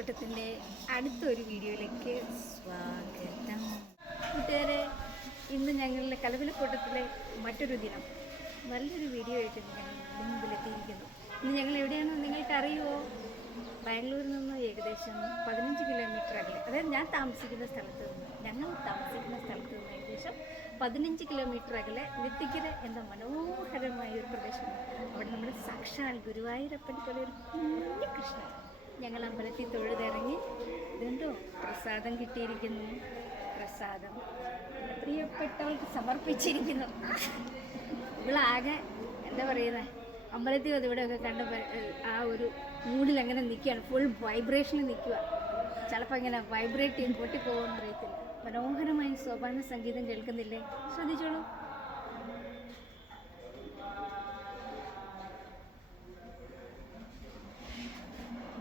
കലവിലക്കൂട്ടത്തിൻ്റെ അടുത്തൊരു വീഡിയോയിലേക്ക് സ്വാഗതം. കൂട്ടുകാരെ, ഇന്ന് ഞങ്ങളുടെ കലവിലക്കൂട്ടത്തിലെ മറ്റൊരു ദിനം നല്ലൊരു വീഡിയോ ആയിട്ട് ഞങ്ങൾ മുമ്പിലെത്തിയിരിക്കുന്നു. ഇന്ന് ഞങ്ങൾ എവിടെയാണെന്ന് നിങ്ങൾക്കറിയുമോ? ബാംഗ്ലൂരിൽ നിന്ന് ഏകദേശം 15 കിലോമീറ്റർ അകലെ, അതായത് ഞങ്ങൾ താമസിക്കുന്ന സ്ഥലത്ത് നിന്ന് ഏകദേശം 15 കിലോമീറ്റർ അകലെ നെത്തിക്കര എന്ന മനോഹരമായ ഒരു പ്രദേശമാണ്. അവിടെ നമ്മുടെ സാക്ഷാൽ ഗുരുവായൂരപ്പൻ പോലെ ഒരു കുഞ്ഞു കൃഷ്ണൻ. ഞങ്ങൾ അമ്പലത്തിൽ തൊഴുതിറങ്ങി. ഇതെന്തോ പ്രസാദം കിട്ടിയിരിക്കുന്നു. പ്രസാദം പ്രിയപ്പെട്ടവർക്ക് സമർപ്പിച്ചിരിക്കുന്നു. ഇവളാകെ എന്താ പറയുന്നത്, അമ്പലത്തിൽ അതിവിടെയൊക്കെ കണ്ട ആ ഒരു മൂഡിൽ അങ്ങനെ നിൽക്കുകയാണ്. ഫുൾ വൈബ്രേഷനിൽ നിൽക്കുക. ചിലപ്പോൾ ഇങ്ങനെ വൈബ്രേറ്റ് ചെയ്ത് പൊട്ടിപ്പോകുമെന്ന് അറിയത്തില്ല. മനോഹരമായി സോപാന സംഗീതം കേൾക്കുന്നില്ലേ? ശ്രദ്ധിച്ചോളൂ.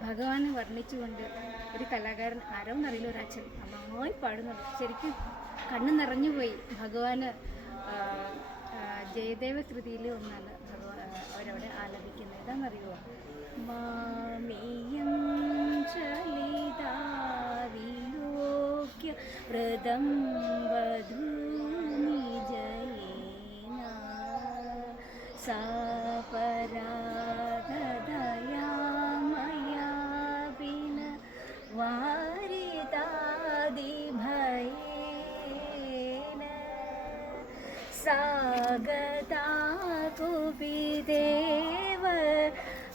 ഭഗവാനെ വർണ്ണിച്ചുകൊണ്ട് ഒരു കലാകാരൻ, ആരോന്നറിയില്ല, ഒരു അച്ഛൻ നന്നായി പാടുന്നുണ്ട്. ശരിക്കും കണ്ണ് നിറഞ്ഞുപോയി. ഭഗവാന് ജയദേവ കൃതിയിൽ ഒന്നാണ് അവരവിടെ ആലപിക്കുന്നത്. എന്താണെന്നറിയുമോ? മാമിയം ചലിതാവിലോക്യ വ്രതം വധൂനി ജയേന സാപരാധദയാമയാപിന വാരിതാദിഭയേന സാഗതാ കുപിദേവ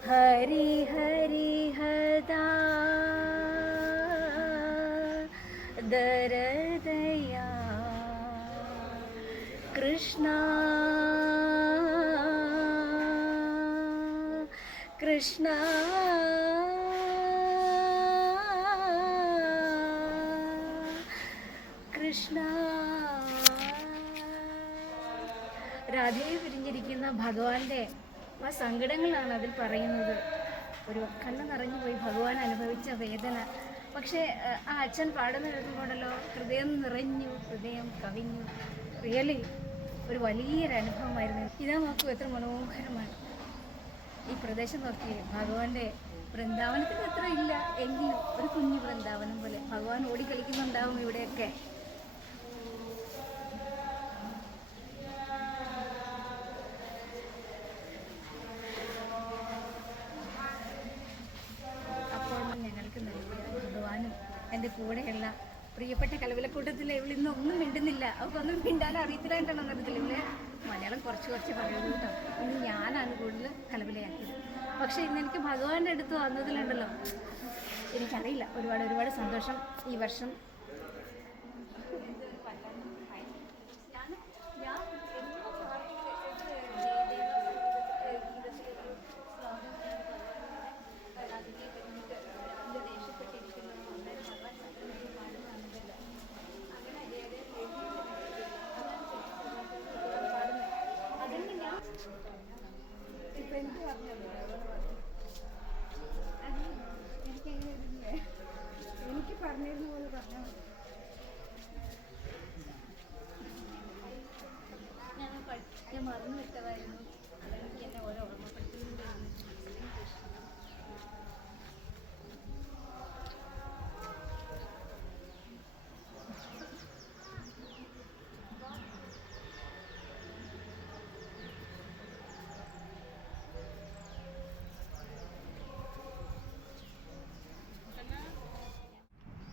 ഹരി ഹരി ഹദാ ദരദയാ കൃഷ്ണ കൃഷ്ണ കൃഷ്ണ. രാധയെ പിരിഞ്ഞിരിക്കുന്ന ഭഗവാന്റെ ആ സങ്കടങ്ങളാണ് അതിൽ പറയുന്നത്. ഒരു കണ്ണ് നിറഞ്ഞു പോയി ഭഗവാൻ അനുഭവിച്ച വേദന. പക്ഷേ ആ അച്ഛൻ പാടുന്ന കേൾക്കുമ്പോഴല്ലോ ഹൃദയം നിറഞ്ഞു, ഹൃദയം കവിഞ്ഞു. റിയലി ഒരു വലിയൊരു അനുഭവമായിരുന്നു. ഇതാ നോക്കൂ, എത്ര മനോഹരമാണ് ഈ പ്രദേശം. നോക്കിയേ, ഭഗവാന്റെ വൃന്ദാവനത്തിന് എത്ര ഇല്ല എങ്കിലും ഒരു കുഞ്ഞു വൃന്ദാവനം പോലെ ഭഗവാൻ ഓടിക്കളിക്കുന്നുണ്ടാവും ഇവിടെയൊക്കെ. എൻ്റെ കൂടെയുള്ള പ്രിയപ്പെട്ട കലവിലക്കൂട്ടത്തിൽ ഇവളിന്ന് ഒന്നും മിണ്ടുന്നില്ല. അവൾക്കൊന്നും മിണ്ടാൻ അറിയത്തില്ലായിട്ടാണ് അറിയത്തില്ല. ഇവള് മലയാളം കുറച്ച് പറയുന്നു കേട്ടോ. ഇന്ന് ഞാനാണ് കൂടുതൽ കലവിലയാക്കിയത്. പക്ഷേ ഇന്ന് എനിക്ക് ഭഗവാന്റെ അടുത്ത് വന്നതിലുണ്ടല്ലോ, എനിക്കറിയില്ല, ഒരുപാട് സന്തോഷം. ഈ വർഷം എനിക്ക് പറഞ്ഞിരുന്ന പോലെ പറഞ്ഞാൽ ഞാൻ മറന്നു വിട്ടതായിരുന്നു. അതെനിക്ക് എന്നെ ഓരോ ഓർമ്മപ്പെടുത്തിയിട്ടുണ്ടായിരുന്നു.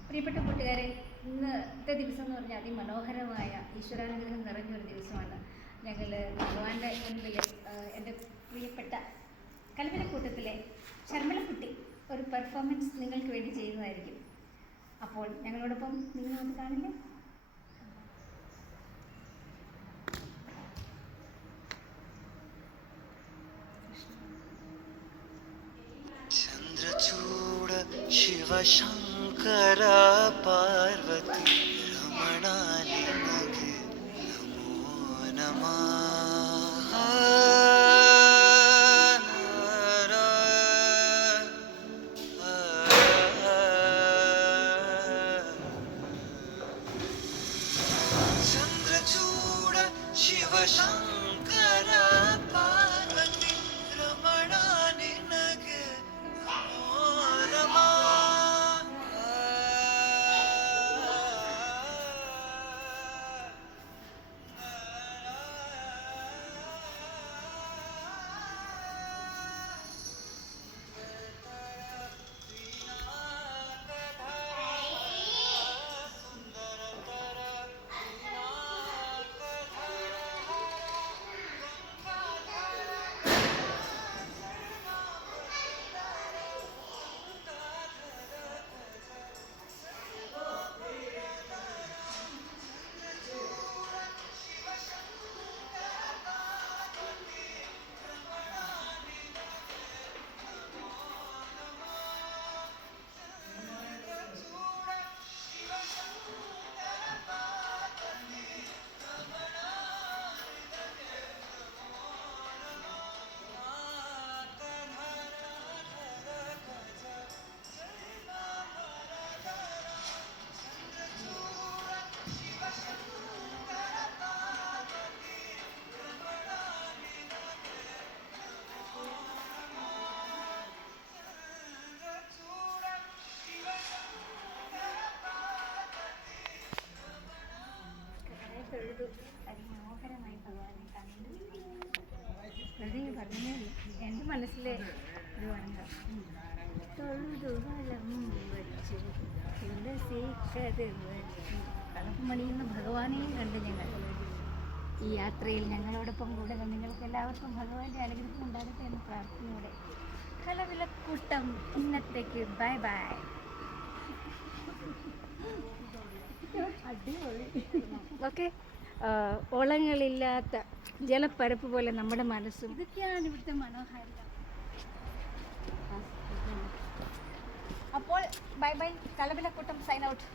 പ്രിയപ്പെട്ട കൂട്ടുകാരെ, ഇന്നത്തെ ദിവസം എന്ന് പറഞ്ഞാൽ അതിമനോഹരമായ ഈശ്വരാനുഗ്രഹം നിറഞ്ഞൊരു ദിവസമാണ്. ഞങ്ങൾ ഭഗവാന്റെ മുൻപിൽ എൻ്റെ പ്രിയപ്പെട്ട കലവിലക്കൂട്ടത്തിലെ ശർമ്മലക്കുട്ടി ഒരു പെർഫോമൻസ് നിങ്ങൾക്ക് വേണ്ടി ചെയ്യുന്നതായിരിക്കും. അപ്പോൾ ഞങ്ങളോടൊപ്പം നിങ്ങൾ വന്ന് കാണില്ലേ? ചന്ദ്രചൂഡ ശിവശങ്കര പാർവതി രമണാലി നഗേ നമോ നമഃ. ചന്ദ്രചൂഡ ശിവശങ്കര പാർവതി രമണാലി നഗേ നമോ നമഃ. അങ്ങനെ എൻ്റെ മനസ്സിലെ ഒരു വണക്കം തൊഴുതുവലം വച്ചു തുളസിക്കതിർ വച്ചു കളപ്പുമണിയുന്ന ഭഗവാനെയും കണ്ട് ഞങ്ങൾ ഈ യാത്രയിൽ ഞങ്ങളോടൊപ്പം കൂടെ നിങ്ങൾക്ക് എല്ലാവർക്കും ഭഗവാന്റെ അനുഗ്രഹം ഉണ്ടാകട്ടെ എന്ന് പ്രാർത്ഥനയോടെ കലവിലക്കൂട്ടം ഇന്നത്തേക്ക് ബൈ ബൈ. അടിപൊളി. ഓക്കെ, ഓളങ്ങളില്ലാത്ത ജലപ്പരപ്പ് പോലെ നമ്മുടെ മനസ്സും, ഇതൊക്കെയാണ് ഇവിടുത്തെ മനോഹാരിത. അപ്പോൾ ബൈ ബൈ, കലവിലക്കൂട്ടം സൈൻ ഔട്ട്.